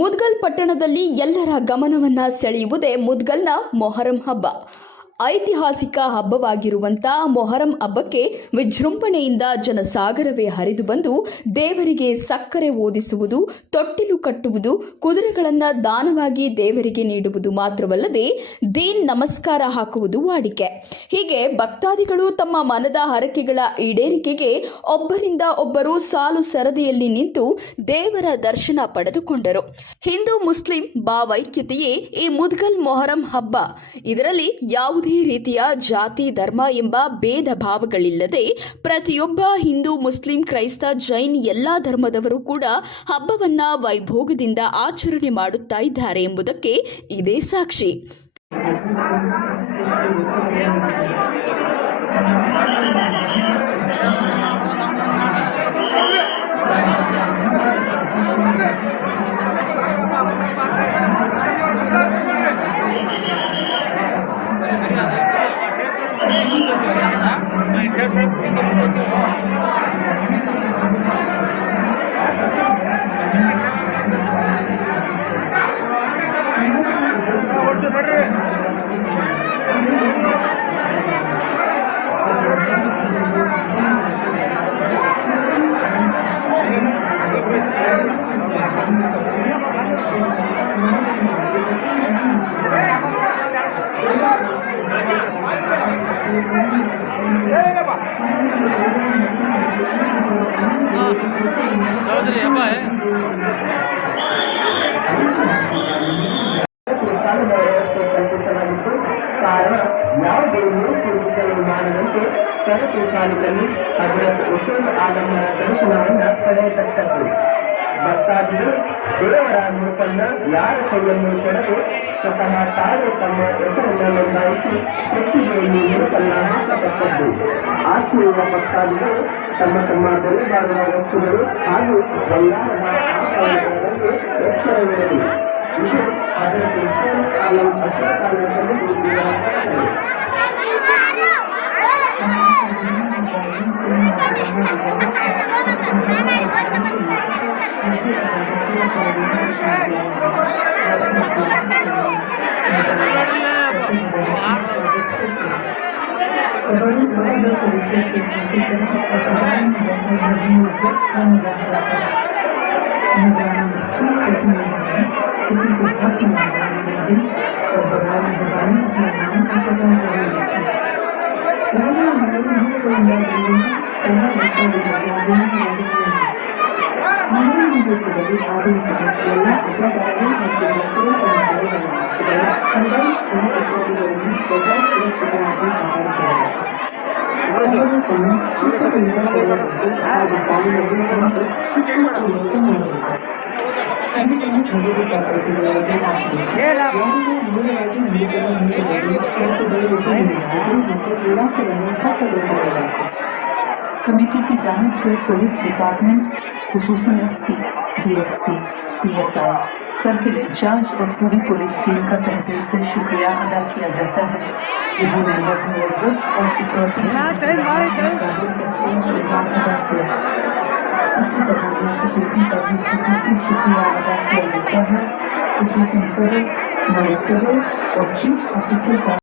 ಮುದ್ಗಲ್ ಪಟ್ಟಣದಲ್ಲಿ ಎಲ್ಲರ ಗಮನವನ್ನ ಸೆಳೆಯುವುದೇ ಮುದ್ಗಲ್ನ ಮೊಹರಂ ಹಬ್ಬ. ಐತಿಹಾಸಿಕ ಹಬ್ಬವಾಗಿರುವಂತಹ ಮೊಹರಂ ಹಬ್ಬಕ್ಕೆ ವಿಜೃಂಭಣೆಯಿಂದ ಜನಸಾಗರವೇ ಹರಿದು ಬಂದು ದೇವರಿಗೆ ಸಕ್ಕರೆ ಓದಿಸುವುದು, ತೊಟ್ಟಿಲು ಕಟ್ಟುವುದು, ಕುದುರೆಗಳನ್ನು ದಾನವಾಗಿ ದೇವರಿಗೆ ನೀಡುವುದು ಮಾತ್ರವಲ್ಲದೆ ದೀನ್ ನಮಸ್ಕಾರ ಹಾಕುವುದು ವಾಡಿಕೆ. ಹೀಗೆ ಭಕ್ತಾದಿಗಳು ತಮ್ಮ ಮನದ ಹರಕೆಗಳ ಈಡೇರಿಕೆಗೆ ಒಬ್ಬರಿಂದ ಒಬ್ಬರು ಸಾಲು ಸರದಿಯಲ್ಲಿ ನಿಂತು ದೇವರ ದರ್ಶನ ಪಡೆದುಕೊಂಡರು. ಹಿಂದೂ ಮುಸ್ಲಿಂ ಭಾವೈಕ್ಯತೆಯೇ ಈ ಮುದ್ಗಲ್ ಮೊಹರಂ ಹಬ್ಬ. ಇದರಲ್ಲಿ ಯಾವುದೇ ರೀತಿಯ ಜಾತಿ ಧರ್ಮ ಎಂಬ ಭೇದ ಭಾವಗಳಿಲ್ಲದೆ ಪ್ರತಿಯೊಬ್ಬ ಹಿಂದೂ ಮುಸ್ಲಿಂ ಕ್ರೈಸ್ತ ಜೈನ್ ಎಲ್ಲಾ ಧರ್ಮದವರು ಕೂಡ ಹಬ್ಬವನ್ನ ವೈಭೋಗದಿಂದ ಆಚರಣೆ ಮಾಡುತ್ತಾ ಇದ್ದಾರೆ ಎಂಬುದಕ್ಕೆ ಇದೇ ಸಾಕ್ಷಿ. चौधरी हब्बा है ಕಲ್ಪಿಸಲಾಗಿತ್ತು. ಕಾರಣ ಯಾವುದೇ ನೂಕುನುಗ್ಗಲು ಮಾಡದಂತೆ ಸರತಿ ಸಾಲಿನಲ್ಲಿ ಹಜರತ್ ಹುಸೇನ್ ಆಲಮರ ದರ್ಶನವನ್ನ ಪಡೆಯತಕ್ಕದ್ದು. ಭಕ್ತಾದಿಗಳು ದೇವರ ನೂಕನ್ನ ಯಾರ ಕೈಯನ್ನು ಕೊಡದೆ ಸ್ವತಃ ತಾವೇ ತಮ್ಮ ಹೆಸರನ್ನು ನೋಂದಾಯಿಸಿ ಪೆಟ್ಟಿಗೆಯಲ್ಲಿ ನೂಕನ್ನ ಹಾಕತಕ್ಕದ್ದು. ಆತ್ಮೀಯ ಭಕ್ತಾದಿಗಳು ತಮ್ಮ ತಮ್ಮ ಬೆಲೆ ಬಾಳುವ ವಸ್ತುಗಳು ಹಾಗೂ ಬಂಗಾರದ ಆಭರಣಗಳ ಬಗ್ಗೆ ಎಚ್ಚರವಿರಲಿ. ಇದು ಹಜರತ್ ಹುಸೇನ್ ಆಲಂ ಅಶೋಕಾಲಯದಲ್ಲಿ कमेटी की जानिब से पुलिस डिपार्टमेंट खुसूसन SP, DSP, PSI, circle incharge और पूरी पुलिस टीम का तहे दिल से शुक्रिया अदा किया जाता है जिन्होंने नज़्म इज़्ज़त और सिक्योरिटी इसी तरह सिक्योरिटी का भी खुसूसी शुक्रिया अदा किया जाता है खुसूसन सदर, नए सदर और चीफ ऑफिसर का